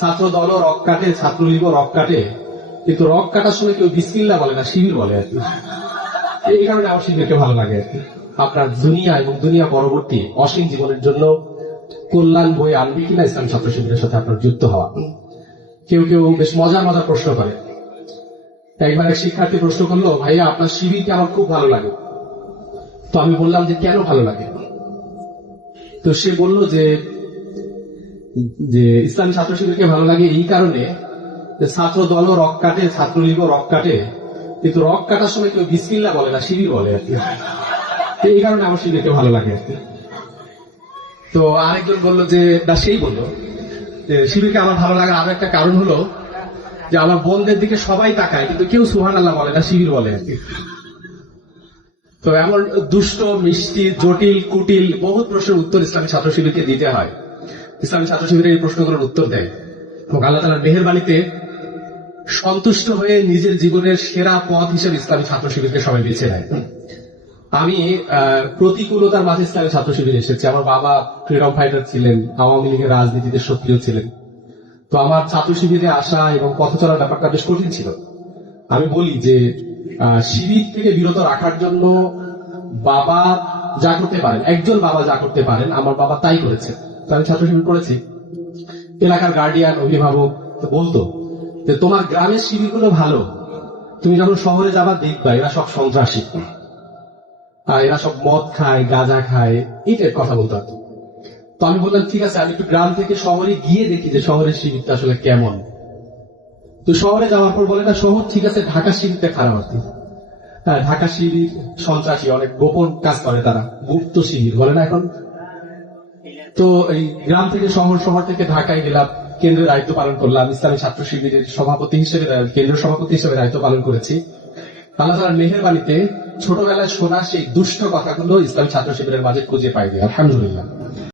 ছাত্র দলও রক কাটে, ছাত্রলীগও রক কাটে, কিন্তু রক কাটার সময় কেউ বিসমিল্লাহ বলে না, শিবির বলে আর কি। এই কারণে আমার শিবিরকে ভালো লাগে আর কি। আপনার দুনিয়া এবং দুনিয়া পরবর্তী অসীম জীবনের জন্য কল্যাণ বই আনবে কিনা ইসলামী ছাত্র শিবিরের সাথে আপনার যুক্ত হওয়া। কেউ কেউ বেশ মজার মজার প্রশ্ন করে। একবার এক শিক্ষার্থী প্রশ্ন করলো, ভাইয়া আপনার শিবিরকে আমার খুব ভালো লাগে। তো আমি বললাম যে কেন ভালো লাগে? তো সে বলল যে ইসলামী ছাত্র শিবিরকে ভালো লাগে এই কারণে যে ছাত্র দলও রক কাটে, ছাত্রলীগও রক কাটে, কিন্তু রক কাটার সময় কেউ বিসমিল্লাহ বলে না, শিবির বলে আর কি। এই কারণে আমার শিবিরকে ভালো লাগে আর কি। তো আরেকজন বললো যে না, সেই বললো যে শিবিরকে আমার ভালো লাগার আরো একটা কারণ হলো যে আমার বোনদের দিকে সবাই তাকায় কিন্তু কেউ সুবহানাল্লাহ বলে না, শিবির বলে আর কি। তো এমন দুষ্ট, মিষ্টি, জটিল, কুটিল বহুত প্রশ্নের উত্তর ইসলামী ছাত্র শিবিরকে দিতে হয়। ইসলামী ছাত্র শিবিরের এই প্রশ্নগুলোর উত্তর দেয় এবং আল্লাহ তাআলার মেহেরবানিতে সন্তুষ্ট হয়ে নিজের জীবনের সেরা পথ হিসেবে ইসলামী ছাত্র শিবিরকে সবাই বেছে নেয়। আমি প্রতিকূলতার মাঝে ইসলামী ছাত্র শিবিরে এসেছি। আমার বাবা ফ্রিডম ফাইটার ছিলেন, আওয়ামী লীগের রাজনীতিতে সক্রিয় ছিলেন। তো আমার ছাত্র শিবিরে আসা এবং পথ চলার ব্যাপারটা বেশ কঠিন ছিল। আমি বলি যে শিবির থেকে বিরত রাখার জন্য বাবা যা করতে পারেন, একজন বাবা যা করতে পারেন, আমার বাবা তাই করেছে। তো আমি ছাত্র শিবির করেছি। এলাকার গার্ডিয়ান, অভিভাবক বলতো যে তোমার গ্রামের শিবিরগুলো ভালো, তুমি যখন শহরে যাবা দেখবা এরা সব সন্ত্রাসী, আর এরা সব মদ খায়, গাঁজা খায়, এইটার কথা বলতো। তো আমি বললাম ঠিক আছে, আমি একটু গ্রাম থেকে শহরে গিয়ে দেখি যে শহরের শিবিরটা আসলে কেমন। তো শহরে যাওয়ার পর বলে না, শহর ঠিক আছে, ঢাকা শিবিরটা খারাপ আর কি। হ্যাঁ, ঢাকা শিবির সন্ত্রাসী, অনেক গোপন কাজ করে তারা, গুপ্ত শিবির বলে না এখন। তো এই গ্রাম থেকে শহর, শহর থেকে ঢাকায় গেলাম, কেন্দ্রের দায়িত্ব পালন করলাম। ইসলামী ছাত্র শিবিরের সভাপতি হিসেবে, কেন্দ্রীয় সভাপতি হিসেবে দায়িত্ব পালন করেছি। আল্লাহ তাআলার মেহেরবানিতে ছোটবেলায় শোনা সেই দুষ্ট কথাগুলো ইসলামী ছাত্র শিবিরের মাঝে খুঁজে পাইনি, আলহামদুলিল্লাহ।